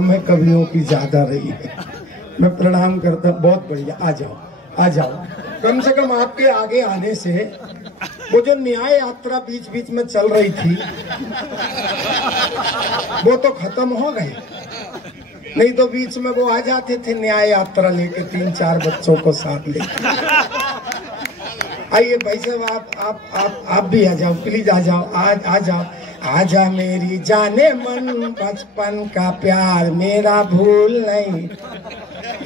मैं कवियों की ज्यादा रही है। मैं प्रणाम करता, बहुत बढ़िया, आ जाओ आ जाओ। कम से कम आपके आगे आने से वो जो न्याय यात्रा बीच बीच में चल रही थी वो तो खत्म हो गई, नहीं तो बीच में वो आ जाते थे न्याय यात्रा लेके 3-4 बच्चों को साथ लेके। आइए भाई साहब, आप भी आ जाओ, प्लीज आ जाओ, आ जाओ। आजा मेरी जाने मन, बचपन का प्यार मेरा भूल नहीं।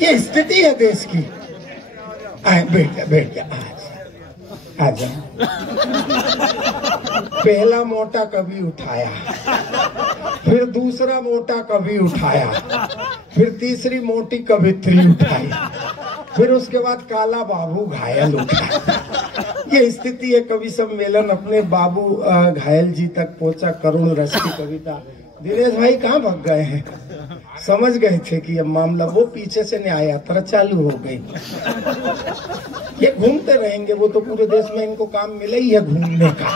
ये स्थिति है देश की। बैठ जा, आ जा। पहला मोटा कभी उठाया, फिर दूसरा मोटा कभी उठाया, फिर तीसरी मोटी कवित्री उठाई, फिर उसके बाद काला बाबू घायल उठा। ये स्थिति है। कवि सम्मेलन अपने बाबू घायल जी तक पहुंचा। करुण रस की कविता। दिनेश भाई कहाँ भाग गए हैं? समझ गए थे कि अब मामला, वो पीछे से न्याय यात्रा चालू हो गई। ये घूमते रहेंगे, वो तो पूरे देश में इनको काम मिला ही है घूमने का।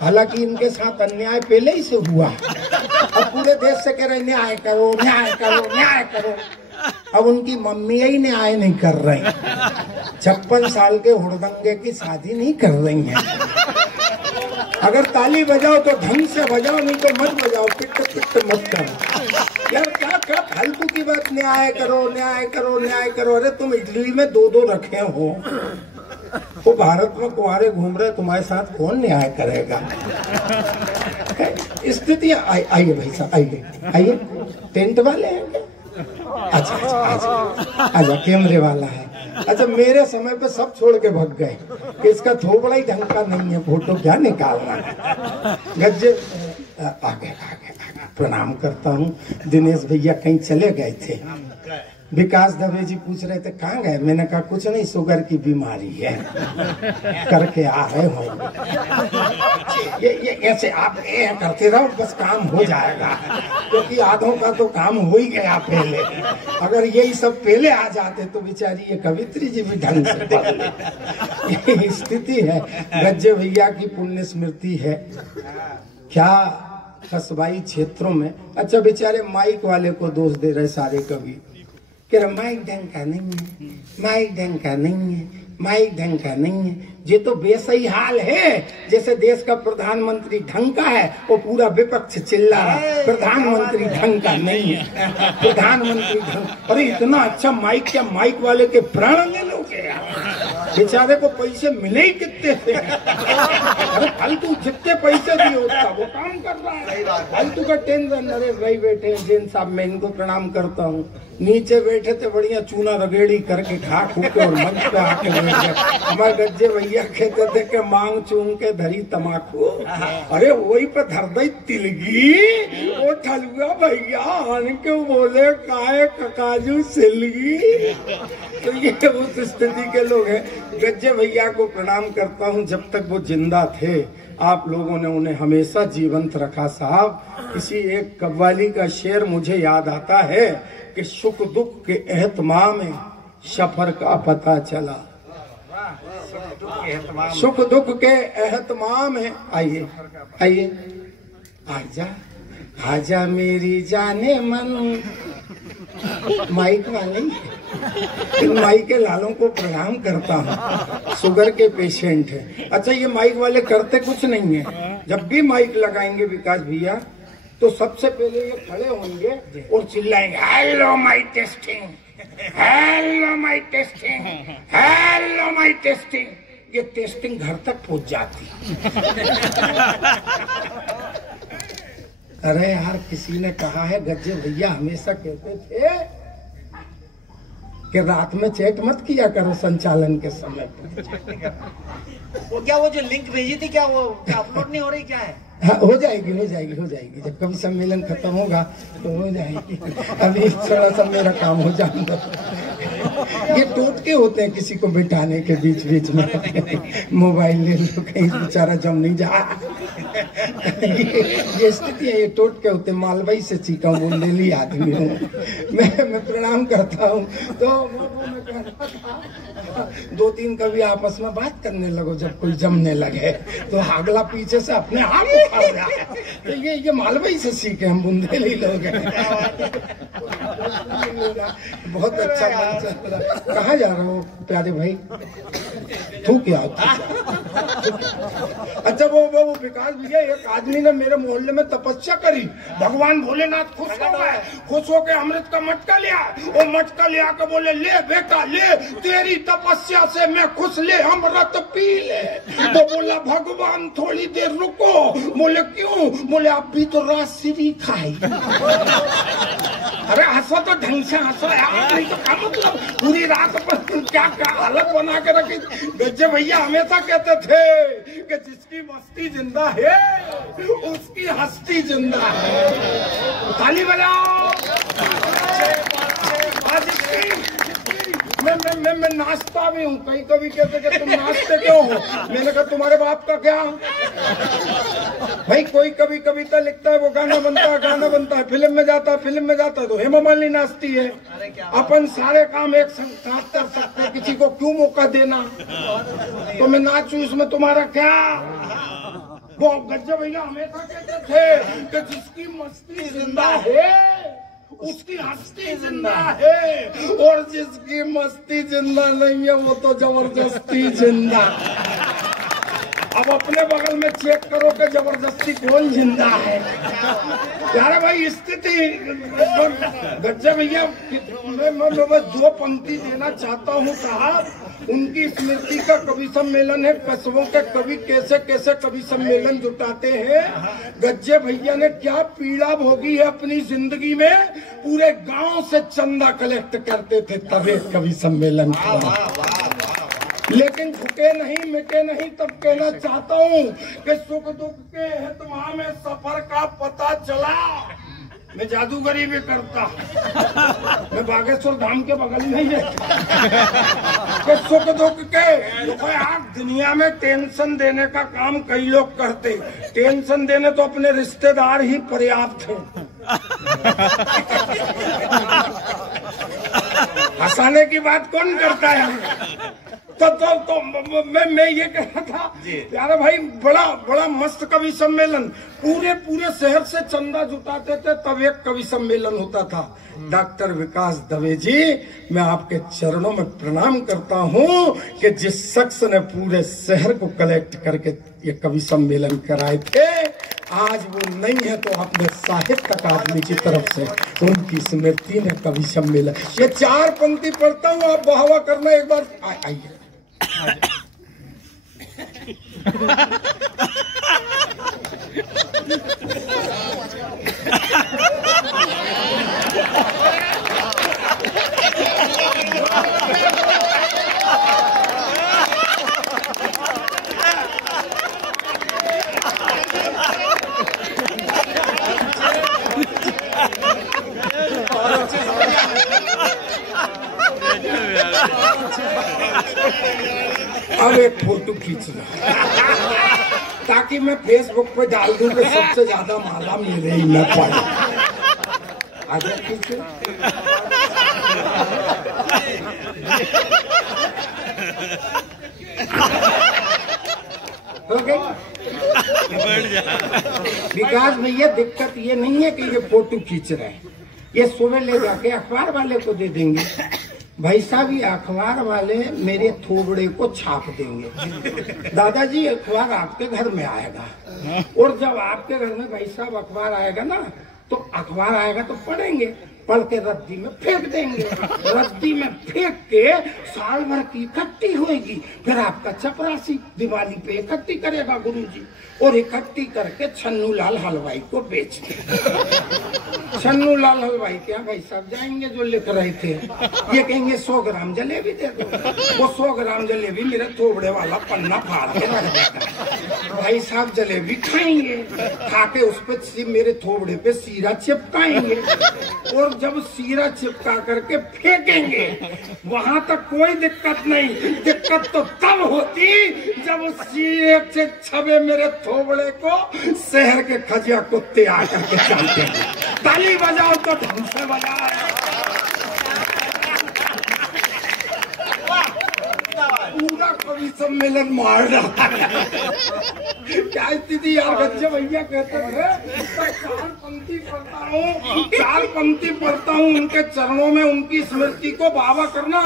हालांकि इनके साथ अन्याय पहले ही से हुआ, अब पूरे देश से कह रहे न्याय करो न्याय करो न्याय करो। अब उनकी मम्मी ही न्याय नहीं कर रही, 56 साल के हुड़दंगे की शादी नहीं कर रही हैं। अगर ताली बजाओ तो ढंग से बजाओ, नहीं तो मत बजाओ, पिट पिट मत करो। यार क्या फालतू की बात, न्याय करो न्याय करो न्याय करो। अरे तुम इटली में 2-2 रखे हो, वो भारत में कुंवारे घूम रहे, तुम्हारे साथ कौन न्याय करेगा? स्थितियां। आइए भाई साहब, आइए। टेंट वाले हैं? अच्छा, आजा। कैमरे वाला है? अच्छा, मेरे समय पे सब छोड़ के भाग गए कि इसका थोबड़ा ही ढंग का नहीं है, फोटो क्या निकालना है। गज्जे आगे प्रणाम करता हूँ। दिनेश भैया कहीं चले गए थे। विकास दवे जी पूछ रहे थे कहाँ गए? मैंने कहा कुछ नहीं, शुगर की बीमारी है, करके आ रहे होंगे। ये ऐसे आप करते रहो, बस काम हो जाएगा, क्योंकि आधों का तो काम हो ही गया पहले। अगर यही सब पहले आ जाते तो बेचारी ये कवित्री जी भी ढंग से पढ़ ले। ये स्थिति है। गज्जे भैया की पुण्य स्मृति है। क्या कस्बाई क्षेत्रों में, अच्छा बेचारे माइक वाले को दोष दे रहे सारे कवि, माइक ढंग का नहीं है, माइक ढंग का नहीं है, माइक ढंग का नहीं है। ये तो बेसही हाल है। जैसे देश का प्रधानमंत्री ढंग का है, वो पूरा विपक्ष चिल्ला रहा प्रधानमंत्री ढंग का नहीं है, प्रधानमंत्री ढंग। अरे इतना अच्छा माइक, क्या माइक वाले के प्राण ले लोगे? बेचारे को पैसे मिले ही कितने थे? अरे फालतू जितने पैसे दिए उतना वो काम कर रहा है, फालतू का टेंशन। अरे भाई बैठे जैन साहब, मैं इनको प्रणाम करता हूँ। नीचे बैठे थे, बढ़िया चूना रगेड़ी करके खा खू के और मंच पे आके बैठ गए। हमारे गज्जे भैया कहते थे कि मांग चूम के धरी तमाकू, अरे वही पे धर दई तिलगी। वो ठलुआ भैया आन के बोले काहे ककाजू सिलगी। तो ये उस स्थिति के लोग हैं। गज्जे भैया को प्रणाम करता हूँ। जब तक वो जिंदा थे आप लोगों ने उन्हें हमेशा जीवंत रखा साहब। इसी एक कव्वाली का शेर मुझे याद आता है कि सुख दुख के एहतमाम में सफर का पता चला। सुख दुख के एहतमाम में, आइए आजा आजा मेरी जाने मन। माइक वाले, इन माइक के लालों को प्रणाम करता हूँ। शुगर के पेशेंट है। अच्छा, ये माइक वाले करते कुछ नहीं है। जब भी माइक लगाएंगे विकास भैया तो सबसे पहले ये खड़े होंगे और चिल्लाएंगे, हेलो माई टेस्टिंग, हेलो माई टेस्टिंग, हेलो माई टेस्टिंग। ये टेस्टिंग घर तक पहुंच जाती। अरे यार, किसी ने कहा है, गज्जे भैया हमेशा कहते थे कि रात में चैट मत किया करो संचालन के समय पर। वो क्या, वो जो लिंक भेजी थी क्या, वो अपलोड नहीं हो रही क्या है? हाँ, हो जाएगी। जब कभी सम्मेलन खत्म होगा तो हो जाएगी। अभी थोड़ा सा मेरा काम हो जाएगा। ये टोटके होते हैं किसी को बिठाने के बीच बीच में। मोबाइल ले लो, कहीं बेचारा जम नहीं जा। ये स्थिति है, ये टोटके होते हैं। मालवाई से चीखा हूँ, बुंदेली आदमी हूँ मैं प्रणाम करता हूँ। तो मैं कह रहा था 2-3 कभी आपस में बात करने लगो, जब कोई जमने लगे तो अगला पीछे से अपने आप उठा रहा है। तो ये मालवाई से सीखे हम, बुंदेली लोग हैं। लेना। बहुत अच्छा मन चल रहा है। कहाँ जा रहा हो प्यारे भाई? तू क्या? अच्छा वो विकास भैया, एक आदमी ने मेरे मोहल्ले में तपस्या करी, भगवान भोलेनाथ खुश हो गए, खुश होके अमृत का मटका लिया, वो मटका लिया के बोले ले बेटा ले, तेरी तपस्या से मैं खुश, ले अमृत पी ले। तो बोला भगवान थोड़ी देर रुको। बोले क्यों? बोले आप भी तो राजश्री खाई। अरे हंसो तो ढंग से हंसो यार, नहीं तो क्या मतलब पूरी रात पर क्या क्या हालत बना के रखी। गज्जे भैया हमेशा कहते थे कि जिसकी मस्ती जिंदा है उसकी हस्ती जिंदा है। ताली बजाओ। आज मैं नाचता भी हूँ। कहीं कभी कहते कि तुम नाचते क्यों हो? मैंने कहा तुम्हारे बाप का क्या भाई। कोई कभी कविता लिखता है, वो गाना बनता है, फिल्म में जाता है तो हेमा मालिनी नाचती है। अपन सारे काम एक साथ कर सकते हैं, किसी को क्यों मौका देना? तो मैं नाचूं, इसमें तुम्हारा क्या? वो गज्जे भैया हमेशा कहते थे कि जिसकी मस्ती जिंदा है उसकी हस्ती जिंदा है, और जिसकी मस्ती जिंदा नहीं है वो तो जबरदस्ती जिंदा। अब अपने बगल में चेक करो कि जबरदस्ती कौन जिंदा है। यार भाई स्थिति गज्जे भैया, मैं दो पंक्ति देना चाहता हूँ साहब। उनकी स्मृति का कवि सम्मेलन है। कस्बों के कवि कैसे कैसे कवि सम्मेलन जुटाते हैं। गज्जे भैया ने क्या पीड़ा भोगी है अपनी जिंदगी में। पूरे गांव से चंदा कलेक्ट करते थे तब एक कवि सम्मेलन हुआ। लेकिन झुके नहीं, मिटे नहीं। तब कहना चाहता हूँ कि सुख दुख के हेतुआ में सफर का पता चला। मैं जादूगरी भी करता, मैं बागेश्वर धाम के बगल में ही रहता। सुख दुख के देखो यार, दुनिया में टेंशन देने का काम कई लोग करते। टेंशन देने तो अपने रिश्तेदार ही पर्याप्त हैं। हंसाने की बात कौन करता है? तो मैं ये कह रहा था प्यारा भाई, बड़ा मस्त कवि सम्मेलन। पूरे शहर से चंदा जुटाते थे तब एक कवि सम्मेलन होता था। डॉक्टर विकास दवे जी, मैं आपके चरणों में प्रणाम करता हूँ कि जिस शख्स ने पूरे शहर को कलेक्ट करके ये कवि सम्मेलन कराए थे, आज वो नहीं है तो अपने साहित्य अकादमी की तरफ से उनकी स्मृति में कवि सम्मेलन। ये 4 पंक्ति पढ़ता हूँ, आप बहावा करना एक बार। आइए अब एक फोटो खींच लो ताकि मैं फेसबुक पे डाल दूं कि सबसे ज्यादा माला मेरे ही न पड़े। आज खींचो। विकास भैया, दिक्कत ये नहीं है कि ये फोटो खींच रहे हैं, ये सुबह ले जाके अखबार वाले को दे देंगे। भाई साहब, ये अखबार वाले मेरे थोबड़े को छाप देंगे। दादाजी, अखबार आपके घर में आएगा, और जब आपके घर में भाई साहब अखबार आएगा ना, तो अखबार आएगा तो पढ़ेंगे, पढ़ के रद्दी में फेंक देंगे। रद्दी में फेंक के साल भर की इकट्ठी होगी, फिर आपका चपरासी दिवाली पे इकट्ठी करेगा गुरुजी, और इकट्ठी करके छन्नू लाल हलवाई को बेच दे। छन्नू लाल हलवाई क्या भाई साहब जाएंगे जो लिख रहे थे, ये कहेंगे 100 ग्राम जलेबी दे दो। वो 100 ग्राम जलेबी मेरे थोबड़े वाला पन्ना फाड़ के रख देता। भाई साहब जलेबी खाएंगे, खा के उस पर मेरे थोबड़े पे सीरा चिपकाएंगे, और जब सीरा चिपका करके फेंकेंगे, वहां तक कोई दिक्कत नहीं। दिक्कत तो तब होती जब सीरे से छबे मेरे थोबड़े को शहर के खजिया कुत्ते आकर के चलते हैं। ताली बजाओ तो ढंग से बजाओ। पूरा कवि सम्मेलन मार रहा है। क्या स्थिति यार, गज्जे भैया कहते थे चार पंक्ति पढ़ता हूँ उनके चरणों में, उनकी स्मृति को बाबा करना।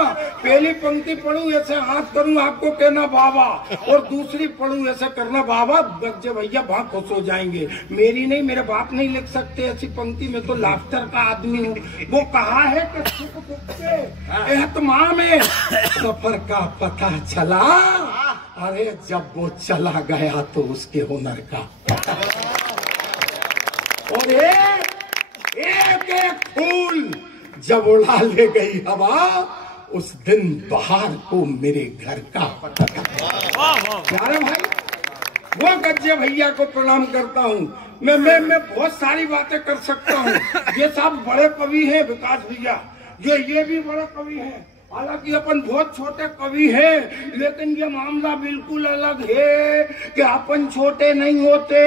पहली पंक्ति पढ़ूं ऐसे हाथ करूं आपको कहना बाबा, और दूसरी पढ़ूं ऐसे करना बाबा, गज्जे भैया बहुत खुश हो जाएंगे। मेरी नहीं, मेरे बाप नहीं लिख सकते ऐसी पंक्ति, में तो लाफ्टर का आदमी हूँ। वो कहा है कि सुख दुख के एहतमाम में सफर का पता चला, अरे जब वो चला गया तो उसके हुनर का। और एक एक फूल जब उड़ा ले गई हवा, उस दिन बाहर को मेरे घर का पता। प्यारे भाई, वो गज्जे भैया को प्रणाम करता हूँ। मैं बहुत सारी बातें कर सकता हूँ। ये सब बड़े कवि हैं, विकास भैया, ये भी बड़े कवि हैं। हालांकि अपन बहुत छोटे कवि हैं, लेकिन ये मामला बिल्कुल अलग है कि अपन छोटे नहीं होते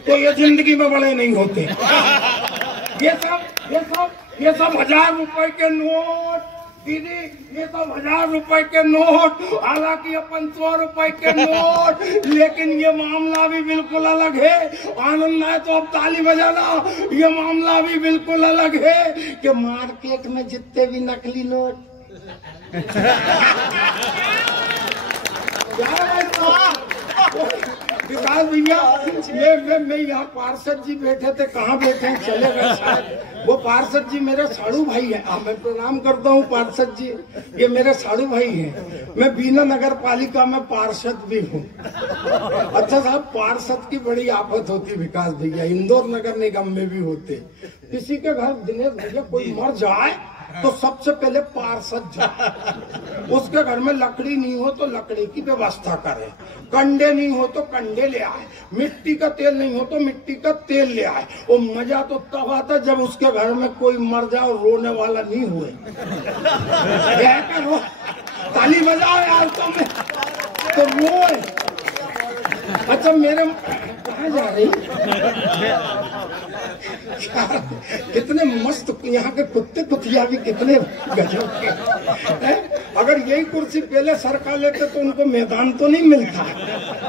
तो ये जिंदगी में बड़े नहीं होते। ये सब 1000 रुपए के नोट, दीदी ये सब 1000 रुपए के नोट, हालांकि अपन 100 रुपए के नोट, लेकिन ये मामला भी बिल्कुल अलग है। आनंद आए तो अब ताली बजाना। ये मामला भी बिल्कुल अलग है कि मार्केट में जितने भी नकली नोट विकास भैया, मैं यहाँ पार्षद जी बैठे थे, कहाँ बैठे हैं, चले गए शायद। वो पार्षद जी मेरे साड़ू भाई हैं। मैं प्रणाम करता हूँ पार्षद जी, ये मेरे साड़ू भाई हैं। मैं बीना नगर पालिका में पार्षद भी हूँ। अच्छा साहब, पार्षद की बड़ी आफत होती विकास भैया, इंदौर नगर निगम में भी होते। किसी के घर दिनेश भैया कोई मर जाए तो सबसे पहले पार्षद जाए। उसके घर में लकड़ी नहीं हो तो लकड़ी की व्यवस्था करे, कंडे नहीं हो तो कंडे ले आए, मिट्टी का तेल नहीं हो तो मिट्टी का तेल ले आए। और मजा तो तब आता जब उसके घर में कोई मर जाए और रोने वाला नहीं हुए। ताली बजाओ यार तुम तो रोए। अच्छा मेरे कहाँ जा रही, कितने मस्त यहाँ के कुत्ते कुतिया भी कितने गजब के। अगर यही कुर्सी पहले सरकार लेते तो उनको मैदान तो नहीं मिलता।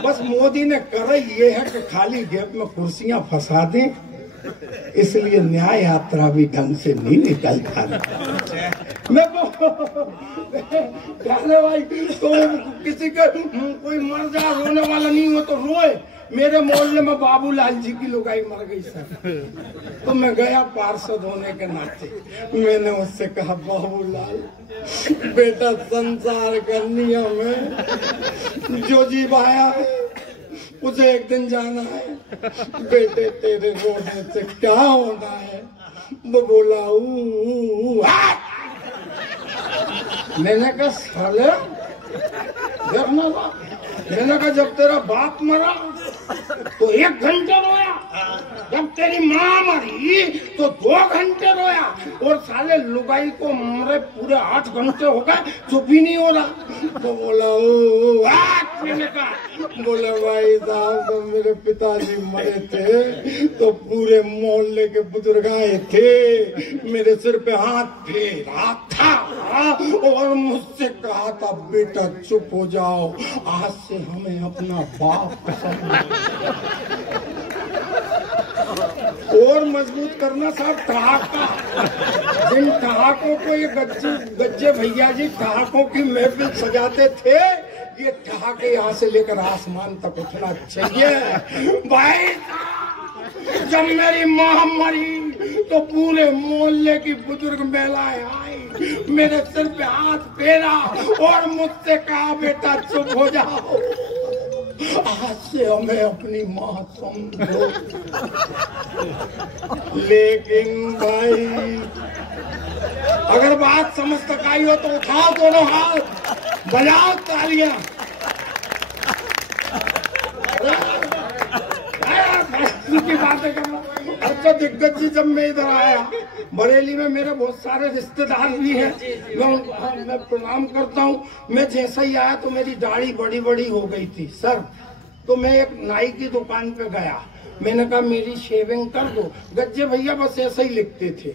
बस मोदी ने करे ये है कि खाली गैप में कुर्सियां फंसा दें, इसलिए न्याय यात्रा भी ढंग से नहीं निकल पाती। मैं कहने भाई तो किसी के कोई मर जाए रोने वाला नहीं हो तो रोए। मेरे मोहल्ले में बाबूलाल जी की लुगाई मर गई सर, तो मैं गया पार्षद होने के नाते। मैंने उससे कहा बाबूलाल बेटा संसार करनी में जो जीव आया है उसे एक दिन जाना है, बेटे तेरे रोने से क्या होना है। वो बोला मैंने कहा साले देखना था। मैंने कहा जब तेरा बाप मरा तो 1 घंटे रोया, जब तेरी माँ मरी तो 2 घंटे रोया, और साले लुगाई को मरे पूरे 8 घंटे हो गए, चुप ही नहीं हो रहा। तो बोला मैंने कहा बोले भाई साहब तो मेरे पिताजी मरे थे तो पूरे मोहल्ले के बुजुर्ग आए थे, मेरे सिर पे हाथ फेरा था और मुझसे कहा था बेटा चुप हो जाओ, आज से हमें अपना बाप और मजबूत करना साहब ठहाका। जिन ठहाकों को ये गज्जे भैया जी ठहाकों की महफिल सजाते थे, ये ठहाके यहाँ से लेकर आसमान तक उठना चाहिए भाई। जब मेरी माँ मरी तो पूरे मोहल्ले की बुजुर्ग महिलाएं आई, मेरे सिर पे हाथ फेरा और मुझसे कहा बेटा चुप हो जाओ, आज से हमें अपनी माँ समझो। लेकिन भाई अगर बात समझ तक आई हो तो उठाओ दोनों हाथ, बजाओ तालियां। की बातें करना। अच्छा दिग्गज जी, जब मैं इधर आया बरेली में मेरे बहुत सारे रिश्तेदार भी हैं, मैं प्रणाम करता हूँ। मैं जैसा ही आया तो मेरी दाढ़ी बड़ी बड़ी हो गई थी सर, तो मैं एक नाई की दुकान पे गया, मैंने कहा मेरी शेविंग कर दो। गज्जे भैया बस ऐसा ही लिखते थे,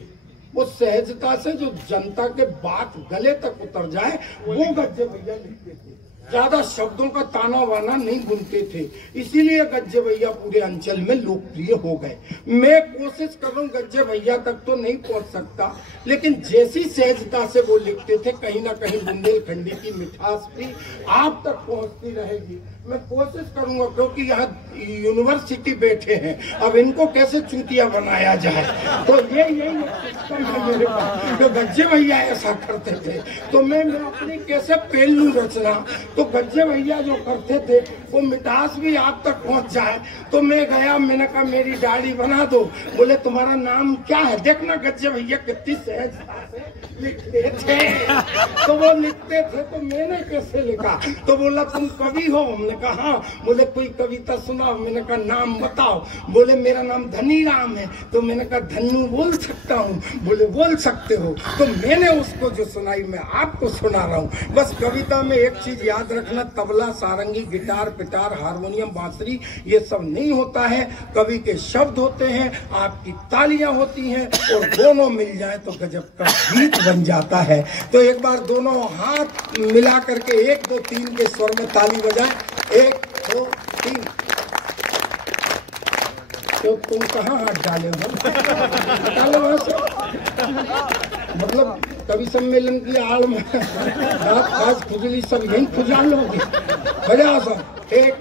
वो सहजता से जो जनता के बात गले तक उतर जाए वो गज्जे भैया लिखते थे। ज्यादा शब्दों का ताना वाना नहीं बुनते थे, इसीलिए गज्जे भैया पूरे अंचल में लोकप्रिय हो गए। मैं कोशिश कर रहा हूँ गज्जे भैया तक तो नहीं पहुंच सकता, लेकिन जैसी सहजता से वो लिखते थे कहीं ना कहीं बुंदेलखंडी की मिठास भी आप तक पहुंचती रहेगी। मैं कोशिश करूंगा, क्योंकि यहाँ यूनिवर्सिटी बैठे हैं, अब इनको कैसे चूतिया बनाया जाए, तो यही सिस्टम है मेरे पास। तो गज्जे भैया ऐसा करते थे, तो मैं अपनी कैसे पेल लूं रचना। तो गज्जे भैया जो करते थे वो मिठास भी आप तक पहुंच जाए। तो मैं गया, मैंने कहा मेरी दाढ़ी बना दो। बोले तुम्हारा नाम क्या है? देखना गज्जे भैया कितनी सहजता से लिखते थे। तो वो लिखते थे तो मैंने कैसे लिखा, तो बोला तुम कवि हो? हमने कहा हाँ। बोले कोई कविता सुनाओ। मैंने कहा नाम बताओ। बोले मेरा नाम धनी राम है। तो मैंने कहा धन्नू बोल सकता हूँ? बोले बोल सकते हो। तो मैंने उसको जो सुनाई मैं आपको सुना रहा हूँ। बस कविता में एक चीज याद रखना, तबला, सारंगी, गिटार, पिटार, हारमोनियम, बांसुरी ये सब नहीं होता है। कवि के शब्द होते हैं, आपकी तालियां होती हैं, और दोनों मिल जाए तो गजब का गीत बन जाता है। तो एक बार दोनों हाथ मिला करके 1 2 3 के स्वर में ताली बजाएं। 1 2 3। तो तुम कहाँ हाथ डाले हो? डालो वहां से। मतलब कवि सम्मेलन की आड़ में दांत खाज खुजली सब यही खुजा लोगे। बजा सब। एक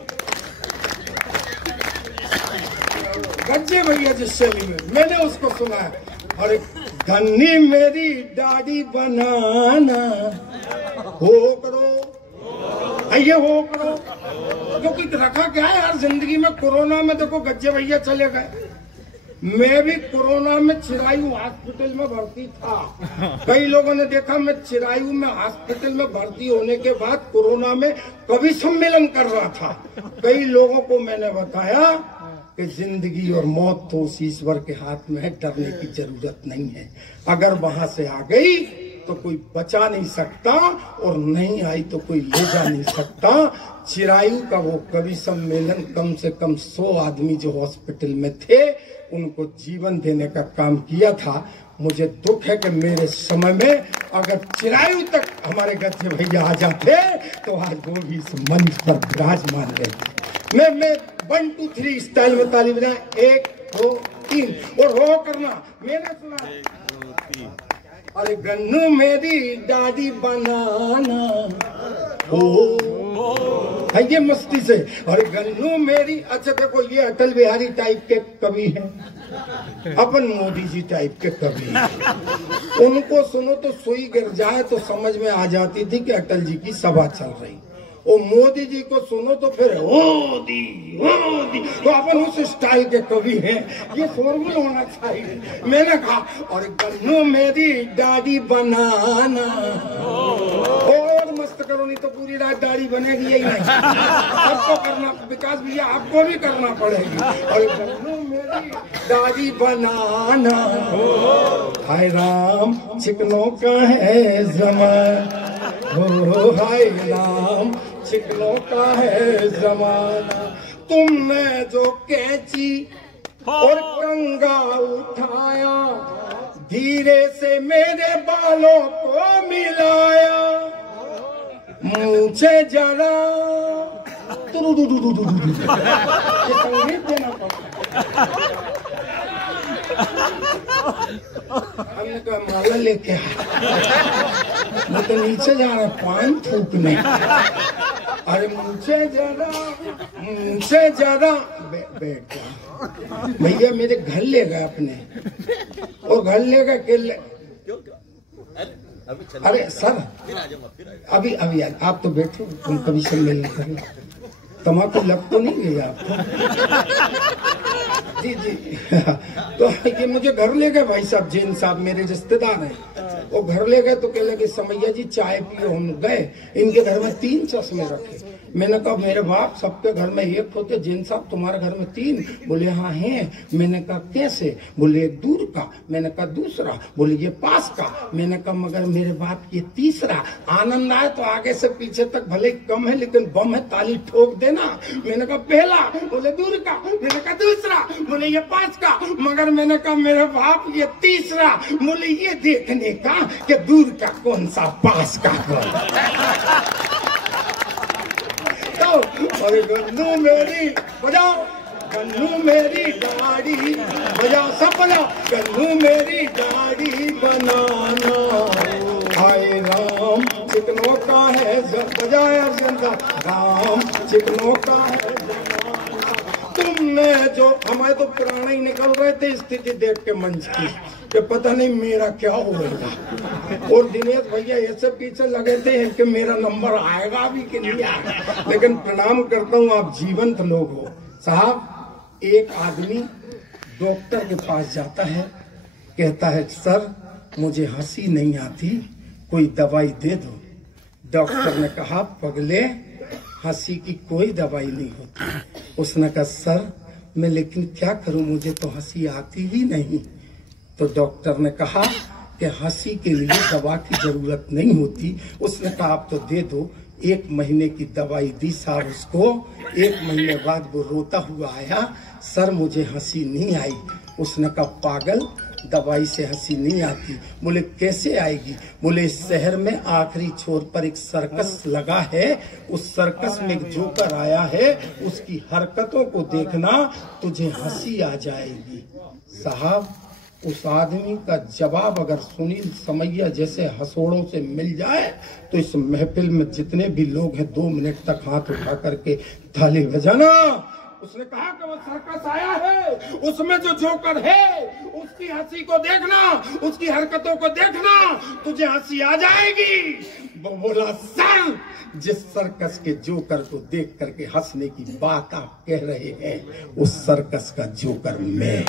गज्जे भैया जिस शैली में मैंने उसको सुना है। और धन्नी मेरी दाढ़ी बनाना हो करो, ये हो करो। क्योंकि रखा क्या है यार जिंदगी में, कोरोना में देखो गज्जे भैया चले गए। मैं भी कोरोना में चिरायू हॉस्पिटल में भर्ती था। कई लोगों ने देखा मैं चिरायू में हॉस्पिटल में भर्ती होने के बाद कोरोना में कवि सम्मेलन कर रहा था। कई लोगों को मैंने बताया कि जिंदगी और मौत तो उस ईश्वर के हाथ में है, डरने की जरूरत नहीं है। अगर वहां से आ गई तो कोई बचा नहीं सकता, और नहीं आई तो कोई ले जा नहीं सकता। चिरायू का वो कवि सम्मेलन कम से कम 100 आदमी जो हॉस्पिटल में थे उनको जीवन देने का काम किया था। मुझे दुख है कि मेरे समय में अगर चिरायू तक हमारे गज्जे भैया आ जाते तो आज वो भी इस मंच पर विराजमान रहते। मैं 1 2 3 स्टाइल में ताली बजाए। 1 2 3 और हो करना। मैंने सुना अरे गन्नू मेरी दाढ़ी बनाना है ये मस्ती से। अरे गन्नू मेरी, अच्छा देखो ये अटल बिहारी टाइप के कवि हैं, अपन मोदी जी टाइप के कवि हैं। उनको सुनो तो सुई गिर जाए तो समझ में आ जाती थी कि अटल जी की सभा चल रही। और मोदी जी को सुनो तो फिर मोदी मोदी, तो अपन उस स्टाइल के कवि हैं। ये फॉर्मूल होना चाहिए। मैंने कहा और गन्नू मेरी दाढ़ी बनाना, और मस्त करो नहीं तो पूरी रात दाढ़ी बनेगी यही नहीं। आपको करना, विकास भैया आपको भी करना पड़ेगी। और गन्नू मेरी दाढ़ी बनाना, हाय राम चिकनों का है जमाना, हो हाय राम चिकनों का है जमाना। तुमने जो कैंची और कंगा उठाया, धीरे से मेरे बालों को मिलाया, मुझे जरा संगीत देना पड़ता। हमने कहा माला लेके मैं तो नीचे जा रहा पान थूकने। अरे मुझे जरा बैठ जा भैया। मेरे घर ले गए अपने, और घर ले गए अरे सर अभी आप तो बैठो, तुम कभी सम्मेलन करो। तम्बाकू लग तो नहीं गई आपको? जी जी। तो ये मुझे घर ले गए भाई साहब, जैन साहब मेरे रिश्तेदार हैं। वो घर ले गए तो कह लगे समैया जी चाय पियो। हम गए, इनके घर में 3 चश्मे रखे। मैंने कहा मेरे बाप सबके घर में एक होते, जैन साहब तुम्हारे घर में 3? बोले हाँ हैं। मैंने कहा कैसे? बोले एक दूर का। मैंने कहा दूसरा? बोले ये पास का। मैंने कहा मगर मेरे बाप ये तीसरा। आनंद आए तो आगे से पीछे तक भले कम है लेकिन बम है, ताली ठोक देना। मैंने कहा पहला। बोले दूर का। मैंने कहा दूसरा। बोले ये पास का। मगर मैंने कहा मेरे बाप ये तीसरा। बोले ये देखने का कि दूर का कौन सा पास का कौन। और गन्नू मेरी बजाओ, गन्नू मेरी दाढ़ी बजाओ, सब बजाओ। गन्नू मेरी दाढ़ी बनाना, हाय राम चिकनों का है बजाया जिंदा, राम चिकनों का है। तुमने जो, हमारे तो पुराने ही निकल रहे थे स्थिति देख के मंच की कि पता नहीं मेरा क्या होगा। और दिनेश भैया ऐसे पीछे लगे थे कि मेरा नंबर आएगा भी कि नहीं आएगा। लेकिन प्रणाम करता हूँ, आप जीवंत लोग हो साहब। एक आदमी डॉक्टर के पास जाता है, कहता है सर मुझे हंसी नहीं आती, कोई दवाई दे दो। डॉक्टर ने कहा पगले हंसी की कोई दवाई नहीं होती। उसने कहा सर मैं लेकिन क्या करूं, मुझे तो हंसी आती ही नहीं। तो डॉक्टर ने कहा कि हंसी के लिए दवा की जरूरत नहीं होती। उसने कहा आप तो दे दो। 1 महीने की दवाई दी साहब उसको। 1 महीने बाद वो रोता हुआ आया, सर मुझे हंसी नहीं आई। उसने कहा पागल दवाई से हंसी नहीं आती। बोले कैसे आएगी? बोले इस शहर में आखिरी छोर पर एक सर्कस लगा है, उस सर्कस में एक जोकर आया है, उसकी हरकतों को देखना तुझे हंसी आ जाएगी। साहब उस आदमी का जवाब अगर सुनील समैया जैसे हसोड़ों से मिल जाए तो इस महफिल में जितने भी लोग हैं 2 मिनट तक हाथ उठा करके ताली बजाना। उसने कहा कि वो सर्कस आया है, उसमें जो जोकर है उसकी हंसी को देखना, उसकी हरकतों को देखना, तुझे हंसी आ जाएगी। वो बोला सर जिस सर्कस के जोकर को देख करके हंसने की बात आप कह रहे हैं उस सर्कस का जोकर मैं।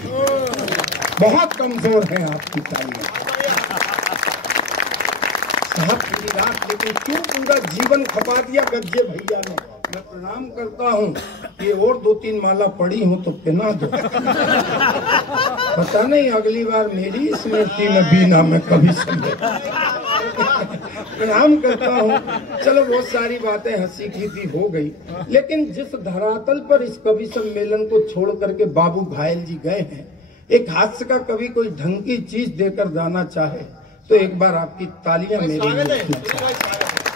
बहुत कमजोर है आपकी तालियां साहब। पूरी रात लेकिन क्यों पूरा जीवन खपा दिया गज्जे भैया ने। मैं प्रणाम करता हूँ, ये और 2-3 माला पड़ी हो तो पिना दो। पता नहीं अगली बार मेरी स्मृति में बीना में कभी सुने। प्रणाम करता हूँ। चलो बहुत सारी बातें हंसी खींची हो गई, लेकिन जिस धरातल पर इस कवि सम्मेलन को छोड़ करके बाबू घायल जी गए हैं, एक हास्य का कवि कोई ढंग की चीज देकर जाना चाहे तो एक बार आपकी तालियां मेरे लिए।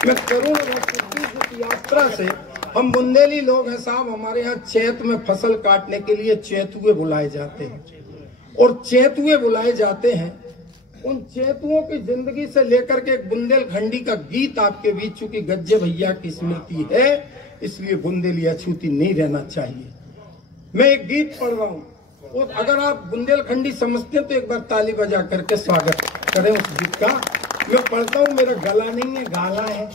मैं करुण यात्रा से, हम बुंदेली लोग हैं साहब, हमारे यहाँ चैत में फसल काटने के लिए चैतुए बुलाए जाते हैं और चैतुए बुलाए जाते हैं। उन चैतुओं की जिंदगी से लेकर के एक बुंदेलखंडी का गीत आपके बीच, चूंकि गज्जे भैया की स्मृति है इसलिए बुंदेली अछूती नहीं रहना चाहिए। मैं एक गीत पढ़ रहा हूँ, और अगर आप बुंदेलखंडी समझते हैं तो एक बार ताली बजा करके स्वागत करें उस गीत का। मैं पढ़ता हूँ, मेरा गला नहीं है गाला है।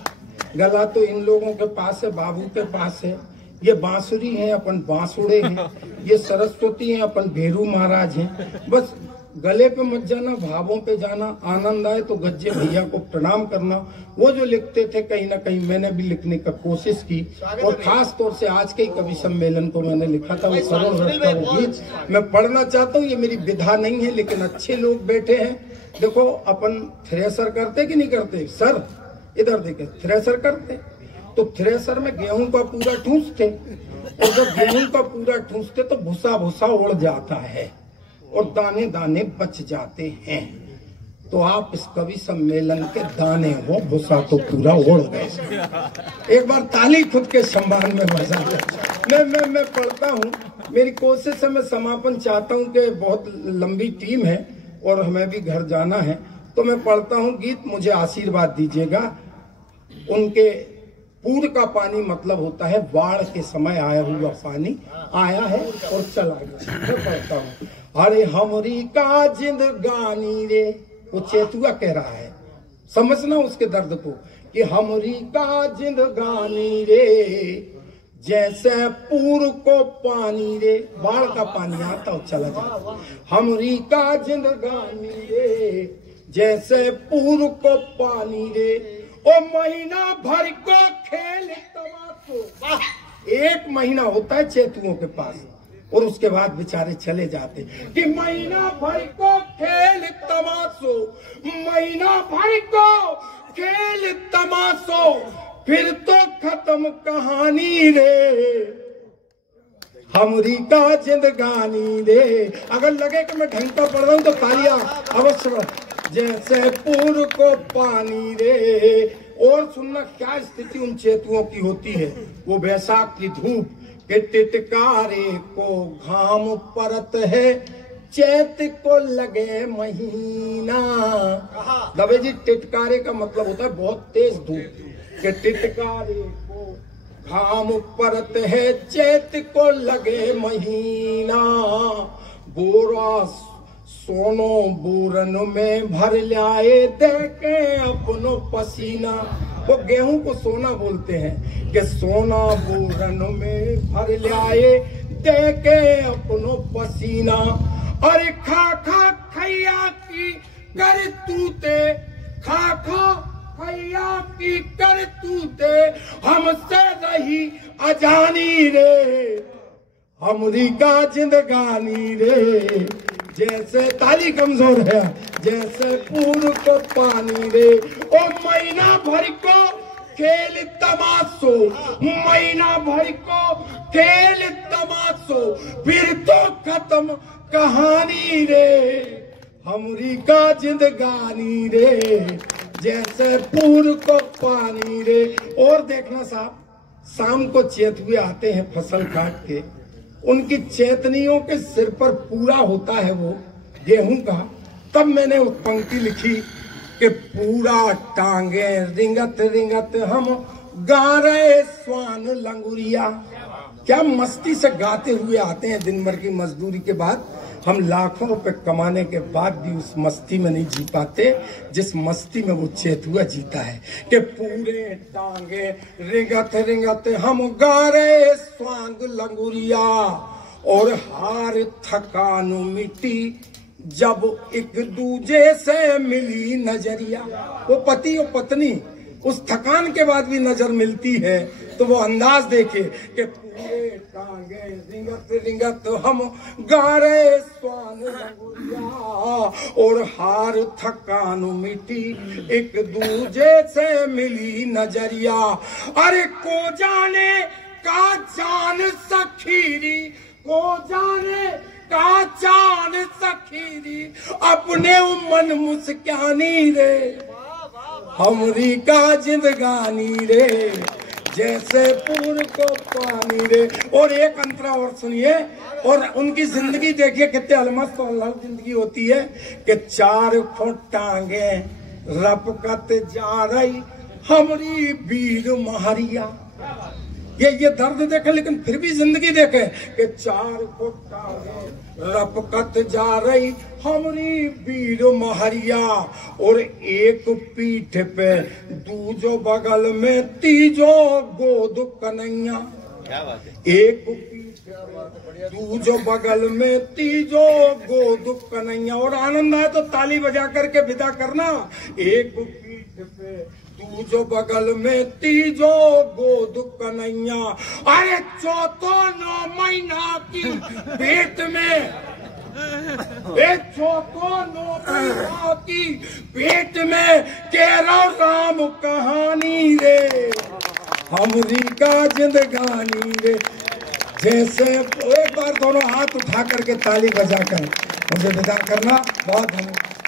गला तो इन लोगों के पास है, बाबू के पास है। ये बांसुरी है, अपन बांसुड़े हैं। ये सरस्वती है, अपन भेरू महाराज हैं। बस गले पे मत जाना, भावों पे जाना। आनंद आए तो गज्जे भैया को प्रणाम करना। वो जो लिखते थे कहीं ना कहीं मैंने भी लिखने का कोशिश की, और खास तौर से आज के कवि सम्मेलन को मैंने लिखा था। वो करुण रस का वो गीत मैं पढ़ना चाहता हूँ। ये मेरी विधा नहीं है, लेकिन अच्छे लोग बैठे हैं। देखो अपन थ्रेसर करते कि नहीं करते? सर इधर देखे, थ्रेसर करते तो थ्रेसर में गेहूं का पूरा ठूंसते, और जब गेहूं का पूरा ठूंसते तो भूसा भूसा उड़ जाता है और दाने दाने बच जाते हैं। तो आप इस कवि सम्मेलन के दाने हो, भूसा तो पूरा उड़ गए। एक बार ताली खुद के सम्मान में बजा दे। मैं पढ़ता हूँ, मेरी कोशिश है, मैं समापन चाहता हूँ कि बहुत लंबी टीम है और हमें भी घर जाना है, तो मैं पढ़ता हूँ गीत, मुझे आशीर्वाद दीजिएगा। उनके पूर का पानी मतलब होता है बाढ़ के समय आया हुआ पानी, आया है और चला गया। मैं पढ़ता हूँ, अरे हमरी का जिंदगानी रे, वो चेतुआ कह रहा है, समझना उसके दर्द को, कि हमरी का जिंदगानी रे जैसे पूर को पानी रे, बाढ़ का पानी आता और चला जाता। हमरी का जिंदगानी रे जैसे पूर को पानी रे, ओ महीना भर को खेल तमाशो। 1 महीना होता है चेतुओं के पास और उसके बाद बेचारे चले जाते, कि महीना भर को खेल तमाशो, महीना भर को खेल तमाशो, फिर तो खत्म कहानी रे, हमरी का जिंदगानी रे। अगर लगे कि मैं ढंग का पढ़ रहा हूं तो तालियां अवश्य। जैसे पूर को पानी रे। और सुनना क्या स्थिति उन चेतुओं की होती है। वो बैसाख की धूप के टिटकारे को घाम परत है, चैत को लगे महीना। दबे जी, टिटकारे का मतलब होता है बहुत तेज धूप के टिटकारे को घाम परत है, चैत को लगे महीना। बोरा सोनो बोरन में भर लाए, देखे अपनो पसीना। वो गेहूं को सोना बोलते हैं कि सोना बोरन में भर लाए, देखे अपनो पसीना। अरे खा खा खैया की कर तूते, खा खा खैया की कर तूते, हमसे रही अजानी रे, हमरी का जिंदगानी रे। जैसे ताली कमजोर है, जैसे पूर को पानी रे। ओ महीना भर को खेल तमाशो, महीना भर को खेल तमाशो, फिर तो खत्म कहानी रे, हमरी का जिंदगानी रे। जैसे पूर को पानी रे। और देखना साहब, शाम को चेतुए आते हैं फसल काट के, उनकी चेतनियों के सिर पर पूरा होता है वो गेहूं का। तब मैंने उस पंक्ति लिखी कि पूरा टांगे रिंगत रिंगत हम गा रहे स्वान लंगुरिया। क्या मस्ती से गाते हुए आते हैं दिन भर की मजदूरी के बाद। हम लाखों रुपए कमाने के बाद भी उस मस्ती में नहीं जी पाते जिस मस्ती में वो चेतुआ जीता है कि पूरे टांगे रिंगत रिंगत हम गा रहे स्वांग लंगुरिया। और हार थकान मिट्टी जब एक दूजे से मिली नजरिया। वो पति और पत्नी उस थकान के बाद भी नजर मिलती है तो वो अंदाज देखे कि पूरे टांगे रिंगत रिंगत हम गा रहे स्वान लंगुरिया। और हार थकान मिट्टी एक दूजे से मिली नजरिया। अरे को जाने का जान सखीरी, को जाने का जान सखीरी, अपने मन मुस्कानी रे, हमरी का जिंदगानी रे। जैसे पूर को पानी रे। और एक अंतरा और सुनिए, और उनकी जिंदगी देखिए कितने अलमस्त और अलग जिंदगी होती है कि 4 फुट टांगे रपकत जा रही हमरी वीर महरिया। ये दर्द देखे लेकिन फिर भी जिंदगी देखे कि 4 फुट टांगे रपकत जा रही हमरी वीर महरिया। और एक पीठ पे दूजो बगल में तीजो गोद कन्हैया। एक पीठ पे दूजो बगल में तीजो गोद कन्हैया। और आनंद आए तो ताली बजा करके विदा करना। एक पीठ पे दूजो बगल में तीजो गोद कन्हैया। अरे 14 महीना की पेट में, 14 महीना की पेट में केरो राम कहानी रे, हमरी का जिंदगानी रे। जैसे एक बार दोनों हाथ उठा करके ताली बजाकर मुझे विदा करना। बहुत धन्यवाद।